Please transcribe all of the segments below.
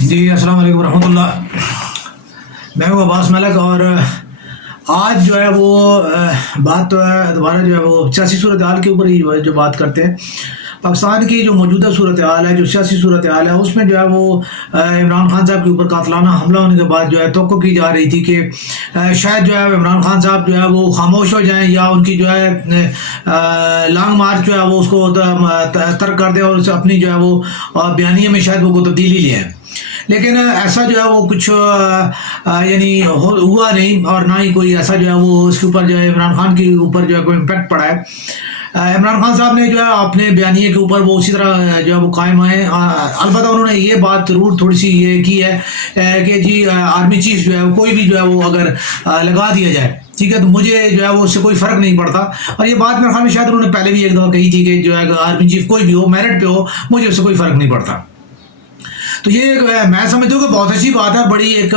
جی السلام علیکم ورحمۃ اللہ. میں ہوں عباس ملک اور آج جو ہے وہ بات تو ہے دوبارہ جو ہے وہ سیاسی صورتحال کے اوپر ہی جو بات کرتے ہیں. پاکستان کی جو موجودہ صورتحال ہے، جو سیاسی صورتحال ہے، اس میں جو ہے وہ عمران خان صاحب کے اوپر قاتلانہ حملہ ہونے کے بعد جو ہے توقع کی جا رہی تھی کہ شاید جو ہے عمران خان صاحب جو ہے وہ خاموش ہو جائیں یا ان کی جو ہے لانگ مارچ جو ہے وہ اس کو ترک کر دیں اور اپنی جو ہے وہ بیانیے میں شاید وہ تبدیلی لے آئیں. لیکن ایسا جو ہے وہ کچھ یعنی ہوا نہیں، اور نہ ہی کوئی ایسا جو ہے وہ اس کے اوپر جو ہے عمران خان کے اوپر جو ہے کوئی امپیکٹ پڑا ہے. عمران خان صاحب نے جو ہے اپنے بیانیے کے اوپر وہ اسی طرح جو ہے وہ قائم آئے. البتہ انہوں نے یہ بات ضرور تھوڑی سی یہ کی ہے کہ جی آرمی چیف جو ہے کوئی بھی جو ہے وہ اگر لگا دیا جائے ٹھیک ہے تو مجھے جو ہے وہ اس سے کوئی فرق نہیں پڑتا. اور یہ بات میرے خیال میں شاید انہوں نے پہلے بھی ایک دفعہ کہی تھی کہ جو ہے آرمی چیف کوئی بھی ہو، میرٹ پہ ہو، مجھے اس سے کوئی فرق نہیں پڑتا. تو یہ میں سمجھتا ہوں کہ بہت اچھی بات ہے، بڑی ایک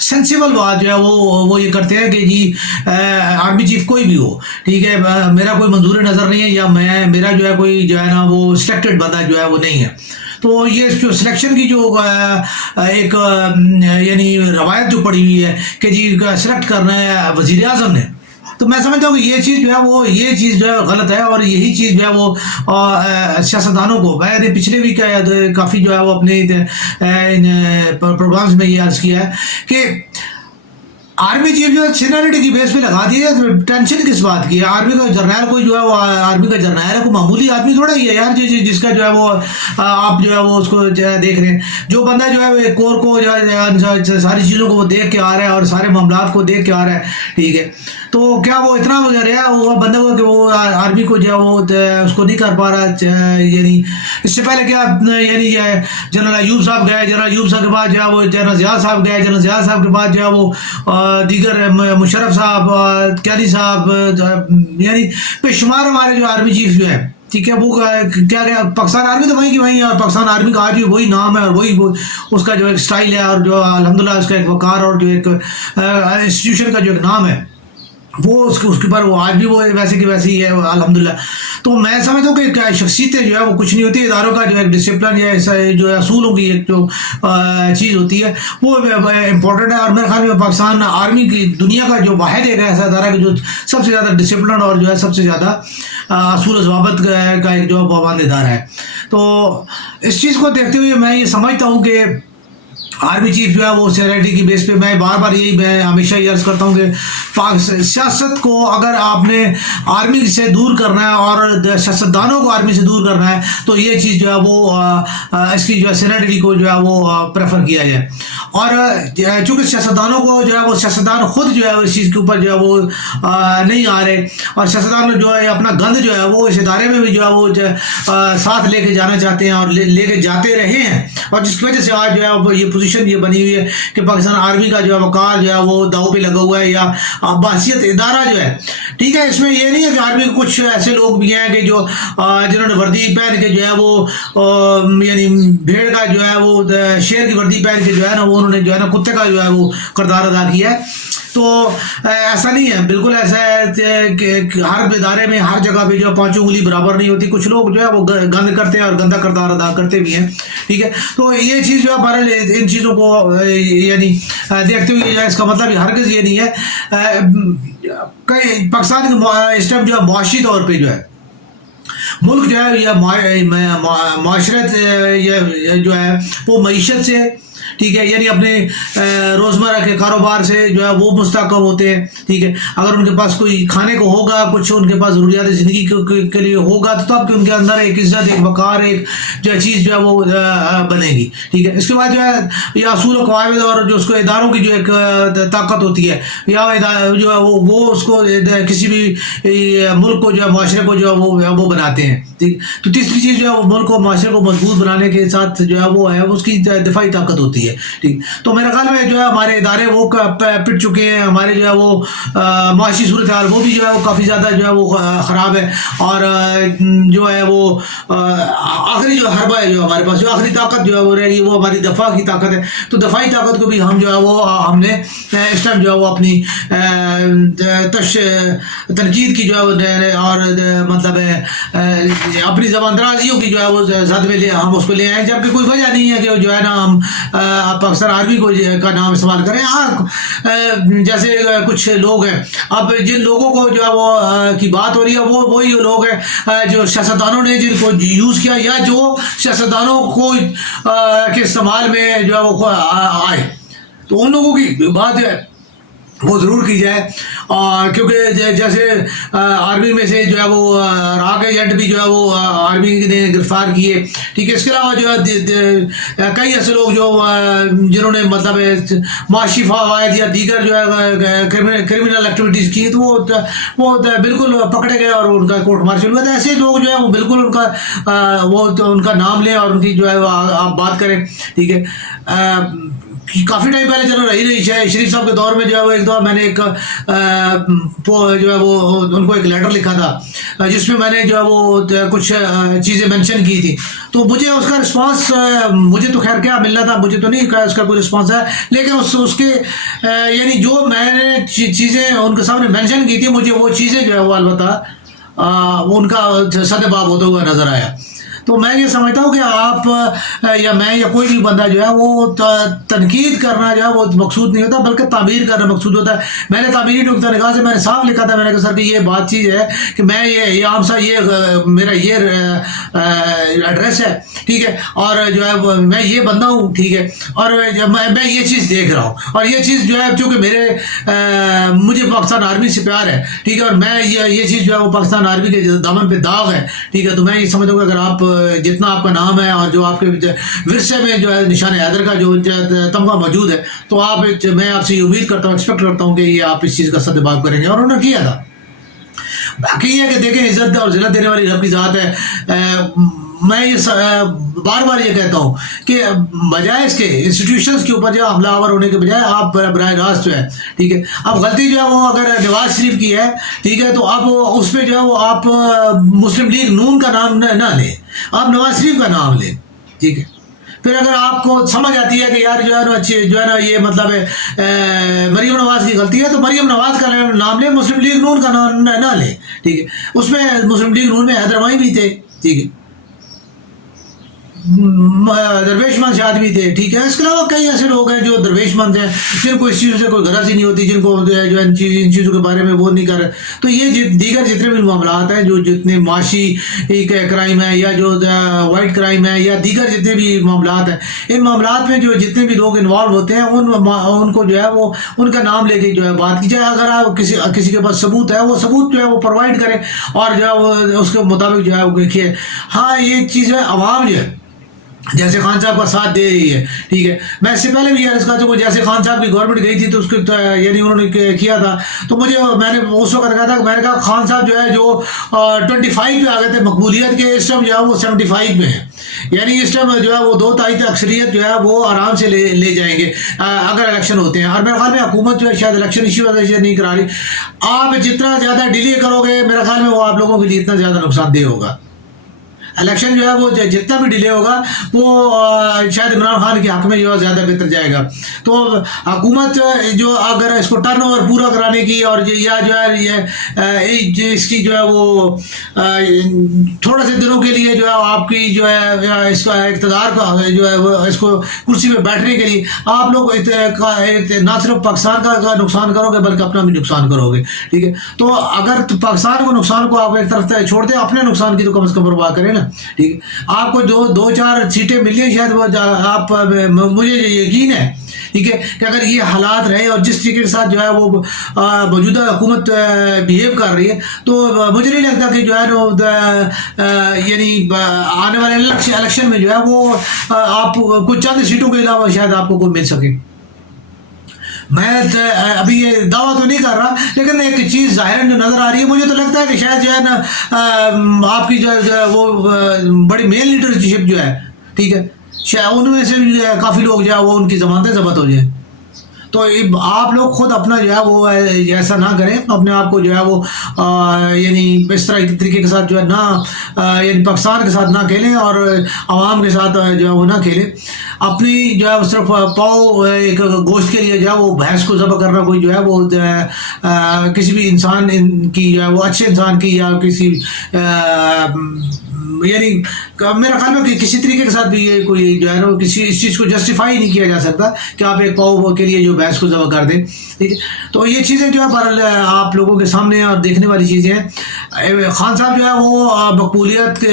سینسیبل بات جو ہے وہ یہ کرتے ہیں کہ جی آرمی چیف کوئی بھی ہو ٹھیک ہے، میرا کوئی منظور نظر نہیں ہے یا میرا جو ہے کوئی جو ہے نا وہ سلیکٹڈ بندہ جو ہے وہ نہیں ہے. تو یہ جو سلیکشن کی جو ایک یعنی روایت جو پڑی ہوئی ہے کہ جی سلیکٹ کرنا ہے وزیر اعظم نے، تو میں سمجھتا ہوں کہ یہ چیز جو ہے وہ غلط ہے. اور یہی چیز جو ہے وہ سیاستدانوں کو میں نے پچھلے بھی کافی جو ہے وہ اپنے پروگرامز میں یہ عرض کیا ہے کہ آرمی چیف جو ہے سینیرٹی کی بیس پہ لگا دیا ہے. ٹینشن کس بات کی ہے؟ آرمی کا جرنیل کوئی جو ہے وہ آرمی کا جرنیل ہے، کوئی معمولی آدمی تھوڑا ہی ہے یار جس کا جو ہے وہ آپ جو ہے وہ اس کو دیکھ رہے ہیں. جو بندہ جو ہے کور کو جو ہے ساری چیزوں کو وہ دیکھ کے آ رہا ہے اور سارے معاملات کو دیکھ کے آ رہا ہے ٹھیک ہے، تو کیا وہ اتنا وغیرہ وہ بندہ ہوا کہ وہ آرمی کو جو ہے وہ اس کو نہیں کر پا رہا؟ یعنی اس سے پہلے کیا یعنی جنرل ایوب صاحب گئے، جنرل ایوب صاحب کے بعد جو ہے وہ جنرل ضیاء صاحب گئے، جنرل ضیاء صاحب کے بعد جو ہے وہ دیگر مشرف صاحب، کیانی صاحب، یعنی بے شمار ہمارے جو آرمی چیف جو ہے ٹھیک ہے وہ کیا پاکستان آرمی تو وہیں کی وہیں ہے، اور پاکستان آرمی کا آج بھی وہی نام ہے اور وہی اس کا جو ایک سٹائل ہے اور جو الحمدللہ اس کا ایک وقار اور جو ایک انسٹیٹیوشن کا جو ایک نام ہے وہ اس کے اوپر وہ آج بھی وہ ویسے کی ویسی ہے الحمدللہ. تو میں سمجھتا ہوں کہ شخصیتیں جو ہے وہ کچھ نہیں ہوتی، اداروں کا جو ایک ڈسپلن یا جو اصولوں کی ایک جو چیز ہوتی ہے وہ امپورٹنٹ ہے. اور میرے خیال میں پاکستان آرمی کی دنیا کا جو واحد ایک ایسا ادارہ ہے جو سب سے زیادہ ڈسپلن اور جو ہے سب سے زیادہ اصول و ضوابط کا ایک جو پابند ادارہ ہے. تو اس چیز کو دیکھتے ہوئے میں یہ سمجھتا ہوں کہ آرمی چیف جو ہے وہ سینیرٹی کی بیس پہ میں بار بار میں ہمیشہ یہ عرض کرتا ہوں کہ سیاست کو اگر آپ نے آرمی سے دور کرنا ہے اور سیاستدانوں کو آرمی سے دور کرنا ہے تو یہ چیز جو ہے وہ اس کی جو ہے سینیرٹی کو جو ہے وہ پریفر کیا جائے. اور چونکہ سیاستدانوں کو جو ہے وہ سیاستدان خود جو ہے اس چیز کے اوپر جو ہے وہ نہیں آ رہے، اور سیاستدان جو ہے اپنا گند جو ہے وہ اس ادارے میں بھی جو ہے وہ ساتھ لے کے جانا چاہتے ہیں اور لے کے جاتے رہے ہیں، اور جس کی وجہ سے آج جو ہے یہ پوزیشن یہ بنی ہوئی ہے کہ پاکستان آرمی کا جو ہے وقار جو ہے وہ داؤ پہ لگا ہوا ہے یا بحثیت ادارہ جو ہے ٹھیک ہے. اس میں یہ نہیں ہے کہ آرمی کے کچھ ایسے لوگ بھی ہیں کہ جو جنہوں نے وردی پہن کے جو ہے وہ یعنی بھیڑ کا جو ہے وہ شیر کی وردی پہن کے جو ہے نا وہ انہوں نے جو ہے نا کتے کا جو ہے وہ کردار ادا کیا ہے. تو ایسا نہیں ہے، بالکل ایسا ہے کہ ہر ادارے میں ہر جگہ پہ جو پانچوں انگلی برابر نہیں ہوتی. کچھ لوگ جو ہے وہ گند کرتے ہیں اور گندا کردار ادا کرتے بھی ہیں ٹھیک ہے. تو یہ چیز جو ہے بہرحال ان چیزوں کو یعنی دیکھتے ہوئے جو ہے اس کا مطلب ہرگز یہ نہیں ہے کہ پاکستان اس ٹائم جو ہے معاشی طور پہ جو ہے ملک جو ہے یا معاشرت جو ہے وہ معیشت سے ٹھیک ہے یعنی اپنے روزمرہ کے کاروبار سے جو ہے وہ مستحکم ہوتے ہیں ٹھیک ہے. اگر ان کے پاس کوئی کھانے کو ہوگا، کچھ ان کے پاس ضروریات زندگی کے لیے ہوگا تو تب کہ ان کے اندر ایک عزت، ایک وقار، ایک جو ہے چیز جو ہے وہ بنے گی ٹھیک ہے. اس کے بعد جو ہے یہ اصول و قواعد اور جو اس کو اداروں کی جو ایک طاقت ہوتی ہے یا جو ہے وہ اس کو کسی بھی ملک کو جو ہے معاشرے کو جو ہے وہ بناتے ہیں ٹھیک. تو تیسری چیز جو ہے وہ ملک کو معاشرے کو مضبوط بنانے کے ساتھ جو ہے وہ اس کی دفاعی طاقت ہوتی ہے ٹھیک. تو میرے خیال میں جو ہے ہمارے ادارے وہ پٹ چکے ہیں، ہمارے جو ہے وہ معاشی صورتحال وہ بھی جو ہے وہ کافی زیادہ جو ہے وہ خراب ہے. اور جو ہے وہ آخری جو حربہ ہے جو ہمارے پاس جو آخری طاقت جو ہے وہ رہ گی وہ ہماری دفاع کی طاقت ہے. تو دفاعی طاقت کو بھی ہم جو ہے وہ ہم نے اس ٹائم جو ہے وہ اپنی تنقید کی جو ہے اور مطلب اپنی زبان درازیوں کی جو ہے وہ زد میں ہم اس کو لے آئیں، جبکہ کوئی وجہ نہیں ہے کہ جو ہے نا ہم پاکستان آرمی کو کا نام استعمال کریں. ہاں جیسے کچھ لوگ ہیں، اب جن لوگوں کو جو ہے وہ کی بات ہو رہی ہے وہ وہی لوگ ہیں جو سیاستدانوں نے جن کو یوز کیا یا جو سیاستدانوں کو کے استعمال میں جو ہے وہ آئے، تو ان لوگوں کی بات ہے وہ ضرور کی جائے. اور کیونکہ جیسے آرمی میں سے جو ہے وہ راک ایجنٹ بھی جو ہے وہ آرمی نے گرفتار کیے، ٹھیک ہے. اس کے علاوہ جو ہے کئی ایسے لوگ جو جنہوں نے مطلب معاشی فوائد یا دیگر جو ہے کرمنل ایکٹیویٹیز کی، تو وہ بالکل پکڑے گئے اور ان کا کورٹ مارشل ہوا. تو ایسے لوگ جو ہے وہ بالکل ان کا نام لیں اور ان کی جو ہے آپ بات کریں، ٹھیک ہے. کافی ٹائم پہلے چلو رہی شریف صاحب کے دور میں جو ہے وہ ایک دفعہ میں نے ایک جو ہے وہ ان کو ایک لیٹر لکھا تھا جس میں میں نے جو ہے وہ کچھ چیزیں مینشن کی تھی. تو مجھے اس کا رسپانس، مجھے تو خیر کیا ملنا تھا، مجھے تو نہیں اس کا کوئی رسپانس ہے، لیکن اس کے یعنی جو میں نے چیزیں ان کے سامنے مینشن کی تھی، مجھے وہ چیزیں جو ہے وہ البتہ ان کا سد باب ہوتا ہوا نظر آیا. تو میں یہ سمجھتا ہوں کہ آپ یا میں یا کوئی بھی بندہ جو ہے وہ تنقید کرنا جو ہے وہ مقصود نہیں ہوتا، بلکہ تعمیر کرنا مقصود ہوتا ہے. میں نے تعمیری نقطہ نگاہ سے میں نے صاف لکھا تھا، میں نے کہا سر کہ یہ بات چیز ہے کہ میں یہ عام سا یہ میرا یہ ایڈریس ہے، ٹھیک ہے، اور جو ہے میں یہ بندہ ہوں، ٹھیک ہے، اور میں یہ چیز دیکھ رہا ہوں، اور یہ چیز جو ہے چونکہ مجھے پاکستان آرمی سے پیار ہے، ٹھیک ہے، اور میں یہ چیز جو ہے وہ پاکستان آرمی کے دامن پہ داغ ہے، ٹھیک ہے. تو میں یہ سمجھتا ہوں کہ اگر آپ جتنا آپ کا نام ہے اور جو آپ کے ورثے میں جو ہے نشان حیدر کا جو تمغہ موجود ہے، تو میں آپ سے یہ امید کرتا ہوں، ایکسپیکٹ کرتا ہوں کہ یہ آپ اس چیز کا سدباب کریں گے، اور انہوں نے کیا تھا. باقی یہ کہ دیکھیں عزت اور ذلت دینے والی رب کی ذات ہے. میں یہ بار بار یہ کہتا ہوں کہ بجائے اس کے انسٹیٹیوشنز کے اوپر جو حملہ آور ہونے کے بجائے آپ براہ راست جو ہے، ٹھیک ہے، اب غلطی جو ہے وہ اگر نواز شریف کی ہے، ٹھیک ہے، تو اب اس پہ جو ہے وہ آپ مسلم لیگ نون کا نام نہ لیں، آپ نواز شریف کا نام لیں، ٹھیک ہے. پھر اگر آپ کو سمجھ آتی ہے کہ یار جو ہے نا یہ مطلب ہے مریم نواز کی غلطی ہے، تو مریم نواز کا نام لیں، مسلم لیگ نون کا نام نہ لیں، ٹھیک ہے. اس میں مسلم لیگ نون میں حیدر مائی بھی تھے، ٹھیک ہے، درویش مند شاید بھی تھے، ٹھیک ہے. اس کے علاوہ کئی ایسے لوگ ہیں جو درویش مند ہیں، جن کو اس چیزوں سے کوئی غرض ہی نہیں ہوتی، جن کو جو ان چیزوں کے بارے میں وہ نہیں کر رہے. تو یہ دیگر جتنے بھی معاملات ہیں، جو جتنے معاشی کرائم ہیں یا جو وائٹ کرائم ہے یا دیگر جتنے بھی معاملات ہیں، ان معاملات میں جو جتنے بھی لوگ انوالو ہوتے ہیں ان کو جو ہے وہ ان کا نام لے کے جو ہے بات کی جائے. اگر آپ کسی کے پاس ثبوت ہے، وہ ثبوت جو ہے وہ پرووائڈ کریں اور جو ہے وہ اس کے مطابق جو ہے وہ دیکھیے. ہاں یہ چیز ہے، عوام جو ہے جیسے خان صاحب کا ساتھ دے رہی ہے، ٹھیک ہے. میں اس سے پہلے بھی عرض کرتا ہوں، جیسے خان صاحب کی گورنمنٹ گئی تھی تو اس کو یعنی انہوں نے کیا تھا، تو میں نے اس وقت کہا تھا کہ میں نے کہا خان صاحب جو ہے جو 25 پہ آ گئے تھے مقبولیت کے، اس ٹائم جو ہے وہ 75 میں ہے. یعنی اس ٹائم جو ہے وہ 2/3 اکثریت جو ہے وہ آرام سے لے جائیں گے اگر الیکشن ہوتے ہیں. اور میرے خیال میں حکومت جو ہے شاید الیکشن اسی وجہ سے نہیں کرا رہی. آپ جتنا زیادہ ڈیلے کرو گے، میرے خیال میں وہ آپ لوگوں کے لیے اتنا زیادہ نقصان دہ ہوگا. الیکشن جو ہے وہ جتنا بھی ڈیلے ہوگا وہ شاید عمران خان کے حق میں جو ہے زیادہ بہتر جائے گا. تو حکومت جو اگر اس کو ٹرن اوور پورا کرانے کی اور یا جو ہے یہ اس کی جو ہے وہ تھوڑے سے دنوں کے لیے جو ہے آپ کی جو ہے اس کا اقتدار کا جو ہے وہ اس کو کرسی پہ بیٹھنے کے لیے آپ لوگ نہ صرف پاکستان کا نقصان کرو گے بلکہ اپنا بھی نقصان کرو گے، ٹھیک ہے. تو اگر پاکستان کو نقصان کو آپ ایک طرف چھوڑ دیں، اپنے نقصان کی تو کم از کم پرواہ کریں نا، ٹھیک ہے. آپ کو 2-4 سیٹیں مل گئی شاید، آپ مجھے یقین ہے، ٹھیک ہے، کہ اگر یہ حالات رہے اور جس طریقے کے ساتھ جو ہے وہ موجودہ حکومت بیہیو کر رہی ہے، تو مجھے نہیں لگتا کہ جو ہے یعنی آنے والے الیکشن میں جو ہے وہ آپ کچھ چند سیٹوں کے علاوہ شاید آپ کو کوئی مل سکے. میں ابھی یہ دعویٰ تو نہیں کر رہا، لیکن ایک چیز ظاہراً جو نظر آ رہی ہے، مجھے تو لگتا ہے کہ شاید جو ہے نا آپ کی جو ہے وہ بڑی مین لیڈرشپ جو ہے، ٹھیک ہے، شاید ان میں سے بھی کافی لوگ جو ہے وہ ان کی ضمانتیں ضبط ہو جائیں. تو آپ لوگ خود اپنا جو ہے وہ ایسا نہ کریں، اپنے آپ کو جو ہے وہ یعنی اس طرح کے طریقے کے ساتھ جو ہے نہ یعنی پاکستان کے ساتھ نہ کھیلیں اور عوام کے ساتھ جو ہے وہ نہ کھیلیں. اپنی جو ہے صرف پاؤ ایک گوشت کے لیے جو ہے وہ بھینس کو ذبح کرنا کوئی جو ہے وہ کسی بھی انسان کی جو ہے وہ اچھے انسان کی یا کسی یعنی میرا خیال ہے کہ کسی طریقے کے ساتھ بھی یہ کوئی جو ہے نا کسی اس چیز کو جسٹیفائی نہیں کیا جا سکتا کہ آپ ایک پاؤ کے لیے جو بھینس کو ذبح کر دیں. ٹھیک ہے, تو یہ چیزیں جو ہے بہرحال آپ لوگوں کے سامنے اور دیکھنے والی چیزیں ہیں. خان صاحب جو ہے وہ مقبولیت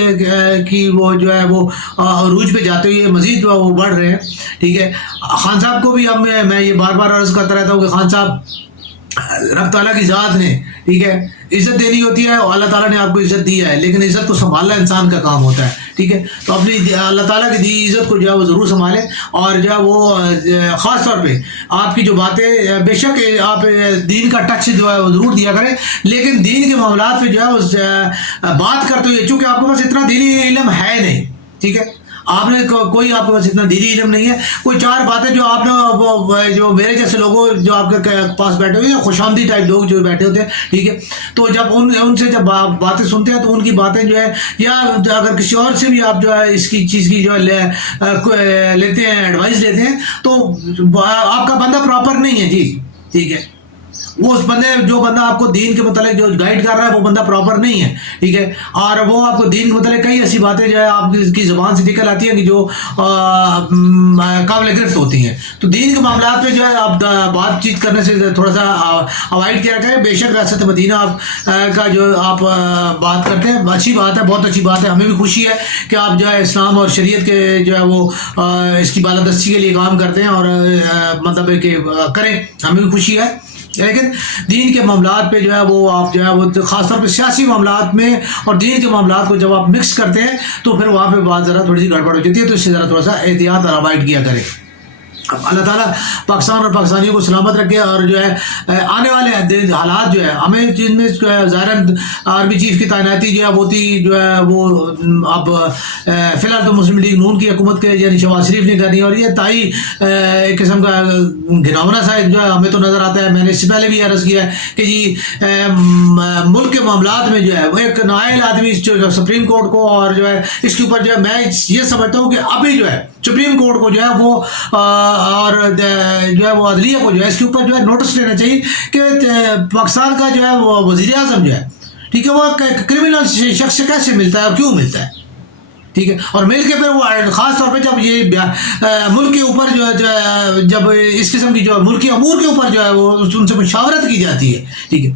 کی وہ جو ہے وہ عروج پہ جاتے ہوئے مزید جو ہے وہ بڑھ رہے ہیں. ٹھیک ہے, خان صاحب کو بھی اب میں یہ بار بار عرض کرتا رہتا ہوں کہ خان صاحب رب تعالیٰ کی ذات نے, ٹھیک ہے, عزت دینی ہوتی ہے اور اللہ تعالیٰ نے آپ کو عزت دی ہے, لیکن عزت کو سنبھالنا انسان کا کام ہوتا ہے. ٹھیک ہے, تو اپنی اللہ تعالیٰ کی دی عزت کو جو ہے وہ ضرور سنبھالیں, اور جو ہے وہ خاص طور پہ آپ کی جو باتیں, بے شک آپ دین کا ٹچ جو ہے وہ ضرور دیا کریں, لیکن دین کے معاملات پہ جو ہے وہ بات کرتے ہوئے, چونکہ آپ کے پاس اتنا دینی علم ہے نہیں. ٹھیک ہے, آپ نے کوئی آپ کے پاس اتنا دینی علم نہیں ہے, کوئی چار باتیں جو آپ نے جو میرے جیسے لوگوں جو آپ کے پاس بیٹھے ہوئے ہیں, خوش آمدید ٹائپ لوگ جو بیٹھے ہوتے ہیں, ٹھیک ہے, تو جب ان سے جب باتیں سنتے ہیں تو ان کی باتیں جو ہے, یا اگر کسی اور سے بھی آپ جو ہے اس کی چیز کی جو ہے لیتے ہیں, ایڈوائز لیتے ہیں, تو آپ کا بندہ پراپر نہیں ہے جی. ٹھیک ہے, وہ اس بندے جو بندہ آپ کو دین کے متعلق جو گائیڈ کر رہا ہے وہ بندہ پراپر نہیں ہے. ٹھیک ہے, اور وہ آپ کو دین کے متعلق کئی ایسی باتیں جو ہے آپ کی زبان سے نکل آتی ہیں کہ جو قابل گرفت ہوتی ہیں. تو دین کے معاملات میں جو ہے آپ بات چیت کرنے سے تھوڑا سا اوائڈ کیا کریں. بے شک ریاست مدینہ آپ کا جو آپ بات کرتے ہیں اچھی بات ہے, بہت اچھی بات ہے, ہمیں بھی خوشی ہے کہ آپ جو ہے اسلام اور شریعت کے جو ہے وہ اس کی بالادستی کے لیے کام کرتے ہیں, اور مطلب ہے کہ کریں, ہمیں بھی خوشی ہے. لیکن دین کے معاملات پہ جو ہے وہ آپ جو ہے وہ خاص طور پہ سیاسی معاملات میں اور دین کے معاملات کو جب آپ مکس کرتے ہیں تو پھر وہاں پہ بات ذرا تھوڑی سی گڑبڑ ہو جاتی ہے, تو اس سے ذرا تھوڑا سا احتیاط اور اوائڈ کیا کریں. اللہ تعالیٰ پاکستان اور پاکستانیوں کو سلامت رکھے, اور جو ہے آنے والے حالات جو ہے ہمیں جن میں ظاہراً آرمی چیف کی تعیناتی جو ہے ہوتی جو ہے وہ اب فی الحال تو مسلم لیگ نون کی حکومت کے یعنی شہباز شریف نے کرنی, اور یہ تائی ایک قسم کا گھناؤنا سا جو ہے ہمیں تو نظر آتا ہے. میں نے اس سے پہلے بھی عرض کیا ہے کہ جی ملک کے معاملات میں جو ہے وہ ایک نائل آدمی جو سپریم کورٹ کو, اور جو ہے اس کے اوپر جو ہے میں یہ سمجھتا ہوں کہ ابھی جو ہے سپریم کورٹ کو جو ہے وہ اور جو ہے وہ عدلیہ کو جو ہے اس کے اوپر جو ہے نوٹس لینا چاہیے کہ پاکستان کا جو ہے وہ وزیر اعظم جو ہے, ٹھیک ہے, وہ کرمنل شخص سے کیسے ملتا ہے اور کیوں ملتا ہے. ٹھیک ہے, اور مل کے پھر وہ خاص طور پہ جب یہ ملک کے اوپر جو ہے جب اس قسم کی جو ملکی امور کے اوپر جو ہے وہ ان سے مشاورت کی جاتی ہے. ٹھیک ہے,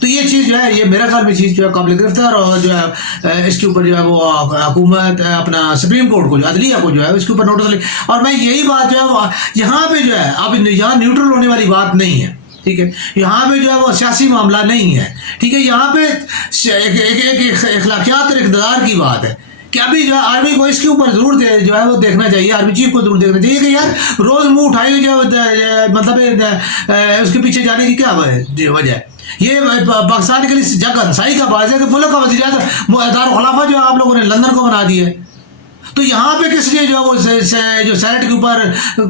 تو یہ چیز جو ہے یہ میرا خیال میں چیز جو ہے قابل گرفتار, اور جو ہے اس کے اوپر جو ہے وہ حکومت اپنا سپریم کورٹ کو جو عدلیہ کو جو ہے اس کے اوپر نوٹس لے. اور میں یہی بات جو ہے یہاں پہ جو ہے اب یہاں نیوٹرل ہونے والی بات نہیں ہے. ٹھیک ہے, یہاں پہ جو ہے وہ سیاسی معاملہ نہیں ہے. ٹھیک ہے, یہاں پہ ایک اخلاقیات اور اقتدار کی بات ہے کہ ابھی جو ہے آرمی کو اس کے اوپر ضرور جو ہے وہ دیکھنا چاہیے, آرمی چیف کو ضرور دیکھنا چاہیے کہ یار روز منہ اٹھائی جو مطلب اس کے پیچھے جانے کی کیا وجہ ہے. یہ پاکستان کے لیے جگ انسائی کا باعث ہے کہ ملک کا وزیر اعظم دارالخلافہ جو آپ لوگوں نے لندن کو بنا دیا ہے. تو یہاں پہ کس لیے جو ہے وہ جو سینٹ کے اوپر,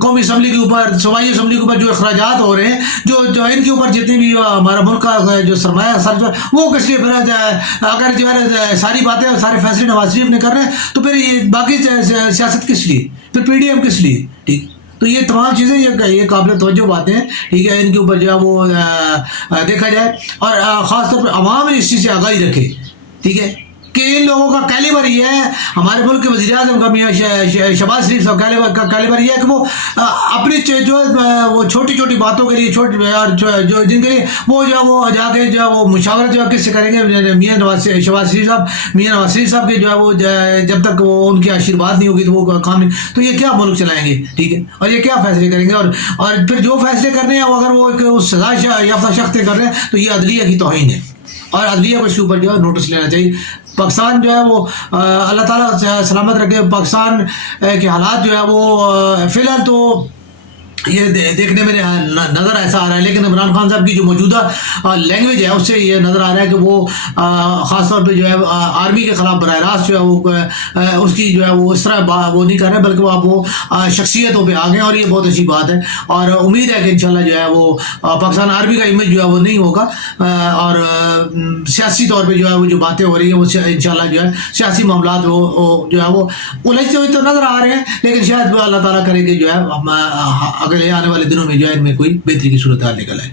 قومی اسمبلی کے اوپر, صوبائی اسمبلی کے اوپر جو اخراجات ہو رہے ہیں, جو ان کے اوپر جتنی بھی ہمارا ملک کا جو سرمایہ سر جو وہ کس لیے اگر جو ہے ساری باتیں اور سارے فیصلے نواز شریف نے کر رہے ہیں تو پھر یہ باقی سیاست کس لیے, پھر پی ڈی ایم کس لیے. ٹھیک, تو یہ تمام چیزیں یہ قابل توجہ باتیں ہیں. ٹھیک ہے, ان کے اوپر جو ہے وہ دیکھا جائے, اور خاص طور پہ عوام اس چیز سے آگاہی رکھے. ٹھیک ہے, کہ ان لوگوں کا کیلیبر یہ ہے, ہمارے ملک کے وزیر اعظم کا شہباز شریف صاحب کا کیلیبر یہ ہے کہ وہ اپنی جو وہ چھوٹی چھوٹی باتوں کے لیے جو جن کے لیے وہ جو ہے وہ جا کے جو ہے وہ مشاورت جو ہے کس سے کریں گے, شہباز شریف صاحب کے جو ہے وہ جب تک وہ ان کی آشیرواد نہیں ہوگی تو وہ کام نہیں, تو یہ کیا ملک چلائیں گے. ٹھیک ہے, اور یہ کیا فیصلے کریں گے, اور پھر جو فیصلے کرنے ہیں اگر وہ سزا یافتہ شخص کر رہے ہیں تو یہ عدلیہ کی توہین ہے, اور عدلیہ کو اس کے اوپر جو ہے نوٹس لینا چاہیے. پاکستان جو ہے وہ اللہ تعالیٰ سلامت رکھے. پاکستان کے حالات جو ہے وہ فی الحال تو یہ دیکھنے میں نظر ایسا آ رہا ہے, لیکن عمران خان صاحب کی جو موجودہ لینگویج ہے اس سے یہ نظر آ رہا ہے کہ وہ خاص طور پہ جو ہے آرمی کے خلاف براہ راست جو ہے وہ اس کی جو ہے وہ اس طرح وہ نہیں کر رہے, بلکہ وہ شخصیتوں پہ آ گئے, اور یہ بہت اچھی بات ہے. اور امید ہے کہ انشاءاللہ جو ہے وہ پاکستان آرمی کا امیج جو ہے وہ نہیں ہوگا, اور سیاسی طور پہ جو ہے وہ جو باتیں ہو رہی ہیں وہ انشاءاللہ جو ہے سیاسی معاملات وہ جو ہے وہ الجھتے ہوئے تو نظر آ رہے ہیں, لیکن شاید اللہ تعالیٰ کرے کہ جو ہے اگلے آنے والے دنوں میں جو ہے ان میں کوئی بہتری کی صورتحال نکل آئے.